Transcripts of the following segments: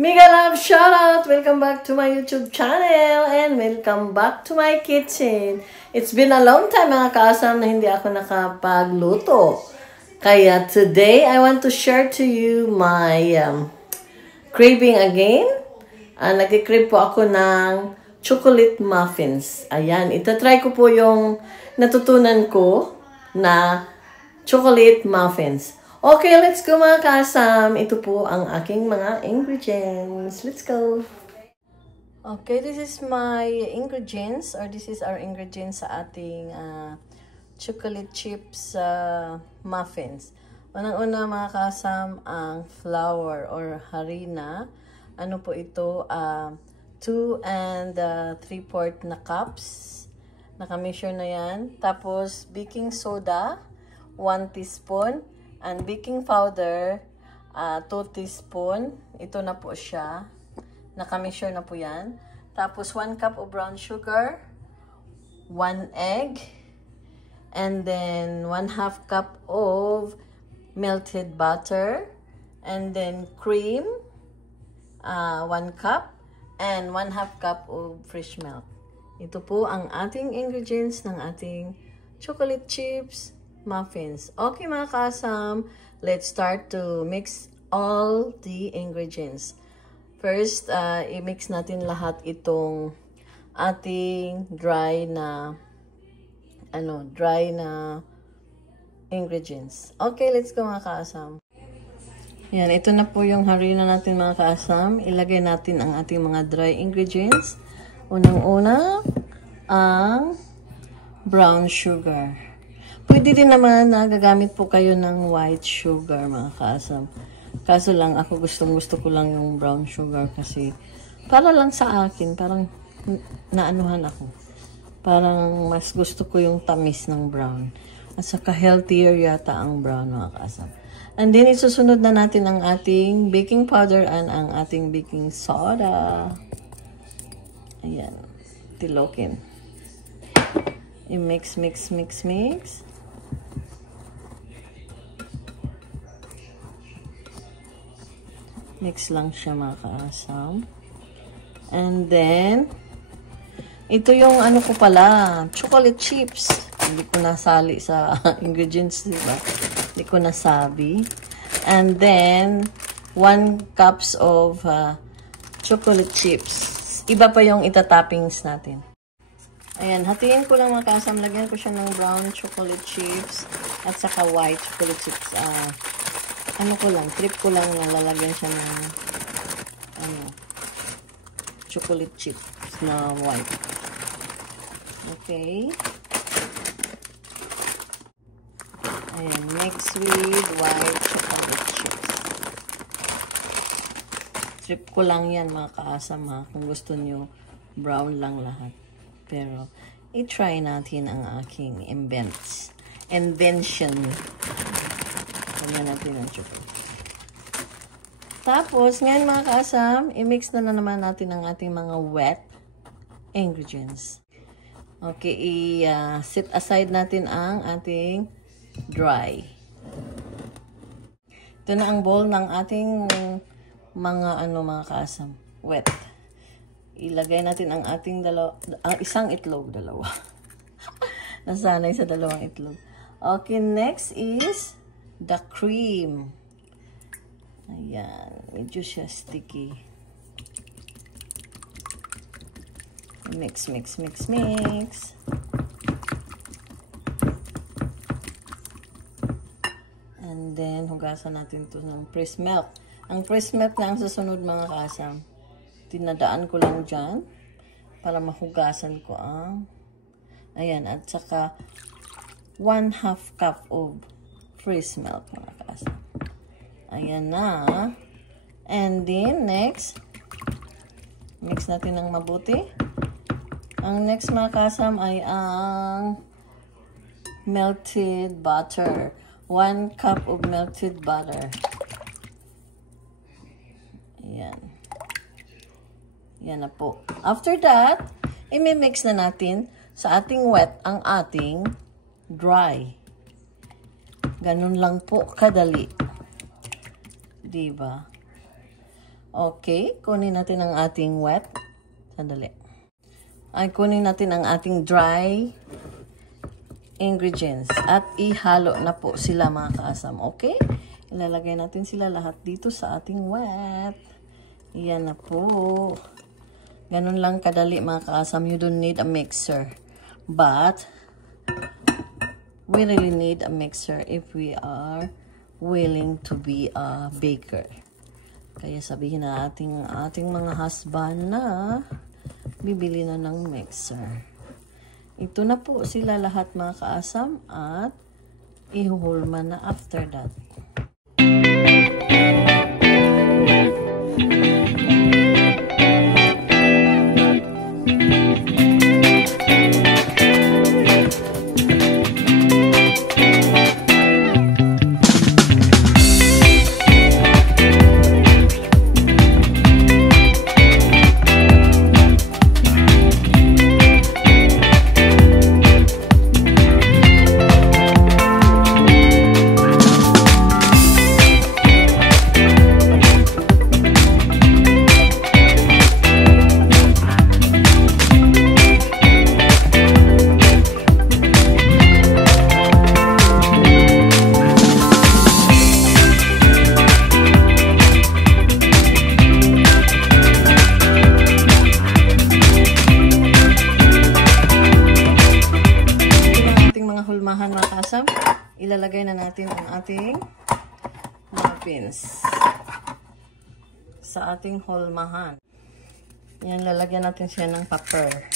Mega love shoutout! Welcome back to my YouTube channel and welcome back to my kitchen. It's been a long time mga kaasam na hindi ako nakapagluto. Kaya today, I want to share to you my craving again. Nag-crave po ako ng chocolate muffins. Ayan, itatry ko po yung natutunan ko na chocolate muffins. Okay, let's go mga kasam. Ito po ang aking mga ingredients. Let's go. Okay, this is my ingredients or this is our ingredients sa ating chocolate chips muffins. Unang-una mga kasam, ang flour or harina. Ano po ito? 2 and 3/4 na cups. Naka-measure na yan. Tapos, baking soda, 1 teaspoon. And baking powder, 2 teaspoon. Ito na po siya. Naka-measure na po yan. Tapos, 1 cup of brown sugar, 1 egg, and then 1/2 cup of melted butter, and then cream, 1 cup, and 1/2 cup of fresh milk. Ito po ang ating ingredients ng ating chocolate chips muffins. Okay mga kasam, let's start to mix all the ingredients. First, i-mix natin lahat itong ating dry na ingredients. Okay, let's go mga kasam. Yan, ito na po yung harina natin mga kasam. Ilagay natin ang ating mga dry ingredients. Unang-una, ang brown sugar. Pwede din naman na gagamit po kayo ng white sugar mga kasam. Kaso lang ako gusto ko lang yung brown sugar kasi para lang sa akin, parang naanuhan ako. Parang mas gusto ko yung tamis ng brown. At saka healthier yata ang brown mga kasam. And then isusunod na natin ang ating baking powder and ang ating baking soda. Ayan. Tilokin. I-mix, mix, mix, mix. Mix lang siya mga kaasam. And then, ito yung ano ko pala, chocolate chips. Hindi ko nasali sa ingredients, diba? Hindi ko nasabi. And then, 1 cups of chocolate chips. Iba pa yung itatoppings natin. Ayan, hatiin ko lang mga kaasam. Lagyan ko siya ng brown chocolate chips at saka white chocolate chips. Trip ko lang na lalagyan siya ng chocolate chips na white. Okay. Ayan, mix with white chocolate chips. Trip ko lang yan mga kaasam ha. Kung gusto nyo, brown lang lahat. Pero, i-try natin ang aking invention. Ganyan natin ang chocolate. Tapos, ngayon mga kaasam, i-mix na naman natin ang ating mga wet ingredients. Okay, i-set aside natin ang ating dry. Ito na ang bowl ng ating mga kaasam, wet. Ilagay natin ang ating isang itlog, dalawa. Nasanay sa dalawang itlog. Okay, next is the cream. Ayan, medyo siya sticky. Mix, mix, mix, mix. And then, hugasan natin ito ng pressed milk. Ang pressed milk na ang susunod mga kasam. Tinadaan ko lang dyan para mahugasan ko ang ayan, at saka 1/2 cup of fresh milk mga kasam. Ayan na. And then, next, mix natin ng mabuti. Ang next mga kasam ay ang melted butter. 1 cup of melted butter. Ayan. Yan na po. After that, i-mix na natin sa ating wet ang ating dry. Ganun lang po kadali. Diba? Okay, kunin natin ang ating wet. Sandali. Ay, kunin natin ang ating dry ingredients at ihalo na po sila mga kaasam. Okay? Ilalagay natin sila lahat dito sa ating wet. Yan na po. Ganun lang kadali mga kaasam. You don't need a mixer. But, we really need a mixer if we are willing to be a baker. Kaya sabihin na ating mga husband na bibili na ng mixer. Ito na po sila lahat mga kaasam at ihuhulma na after that. Hulmahan mga kasam, ilalagay na natin ang ating muffins sa ating hulmahan. Yan, lalagyan natin siya ng pepper.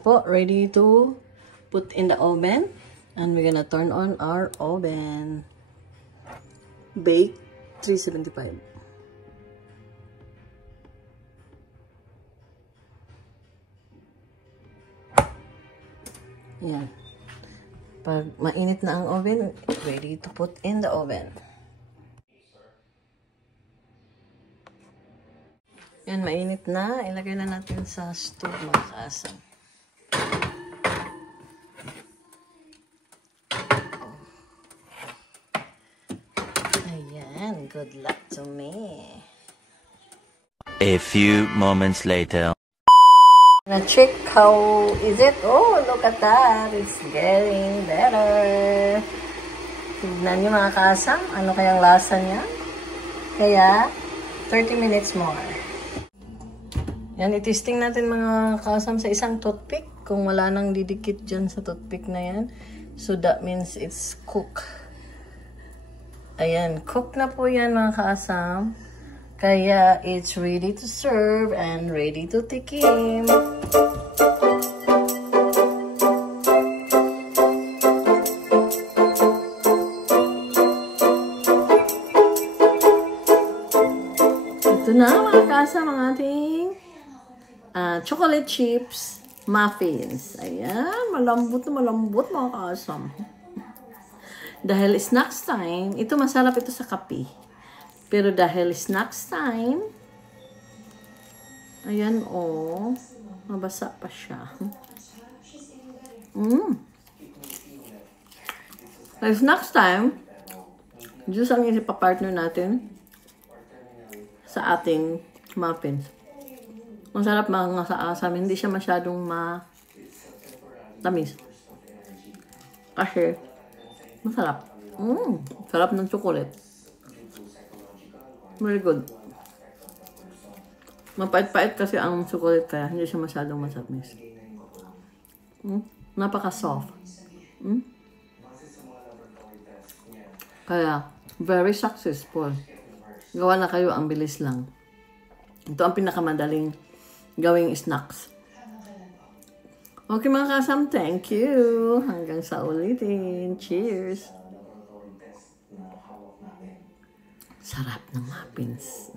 na po, ready to put in the oven. And we're gonna turn on our oven. Bake 375. Yan. Pag mainit na ang oven, ready to put in the oven. Yan, mainit na. Ilagay na natin sa stove mga kaasam. Ayan, good luck to me. A few moments later. Na check how is it? Oh, look at that. It's getting better. Tignan nyo mga kaasam. Ano kayang lasa niya? Kaya, 30 minutes more. Yan, itisting natin mga kasam sa isang toothpick. Kung wala nang didikit dyan sa toothpick na yan. So, that means it's cooked. Ayan, cooked na po yan mga kasam. Kaya, it's ready to serve and ready to tikim. Ito na mga kasam ang ating chocolate chips muffins. Ayan, malambot na malambot mga kasam. Dahil snacks time, ito masarap ito sa kape. Pero dahil snacks time, ayan oh, mabasa pa siya. Dahil snacks time, juice ang ipapartner natin sa ating muffins. Masarap mga sa amin. Hindi siya masyadong matamis. Kasi, masarap. Sarap ng chocolate. Very good. Mapait-pait kasi ang chocolate kaya hindi siya masyadong matamis. Napaka-soft. Kaya, very successful. Gawa na kayo, ang bilis lang. Ito ang pinakamadaling gawing snacks. Okay mga kasam, thank you. Hanggang sa ulitin. Cheers. Sarap ng muffins.